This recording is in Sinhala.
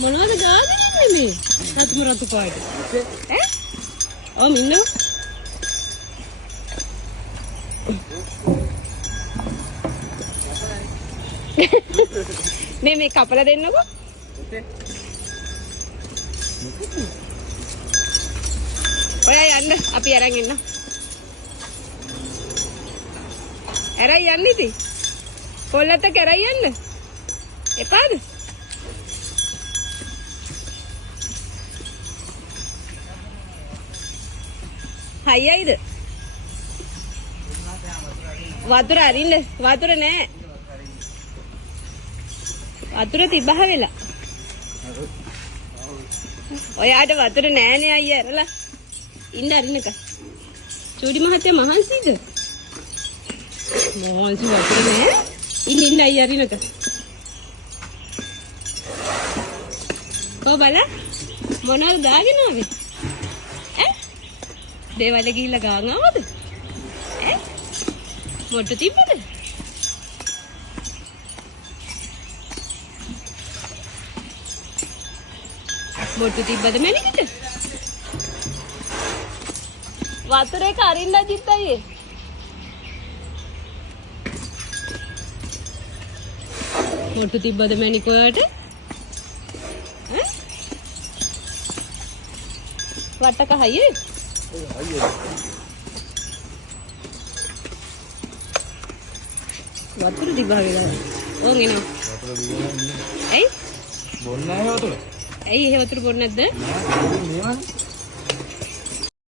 මොනවද ගාගෙන ඉන්නේ මේ? රතුම රතු පාට. ඈ? මින්නෝ. මේ කපලා දෙන්නකෝ. ඔයා යන්න අපි අරන් එන්න. අරන් යන්න ඉතින්. කොල්ලත් කරයි යන්න. එපාද? හයියයිද? වතුර අරින්න. වතුර නෑ. වතුර තිබහ වෙලා. ඔයාට වතුර නෑනේ අයියා අරලා. ඉන්න අරින්නක. චූඩි මහත්තයා මහන්සිද? මහන්සි වතුර නෑ. ඉන්න අයියා අරින්නක. කො බල මොනවද ගාගෙන ආවේ? ඈ? දේවල් ගිහිල්ලා ගාන් ආවද? ඈ? මොට්ටු තිබ්බද? මොට්ටු තිබ්බද මැනිකට? වතුර එක අරින්න අජිත් අයියේ. මොට්ටු තිබ්බද මැනික ඔයාට? ඈ? වට්ටක හයියේ? ඔව් හයියේ. වතුර දිබා වෙලා. ඕන් එනවා. වතුර දිබා නෑ. ඇයි? බොන්නේ නැහැ වතුර. ඇයි එහෙ වතුර බොන්නේ නැද්ද? නෑ.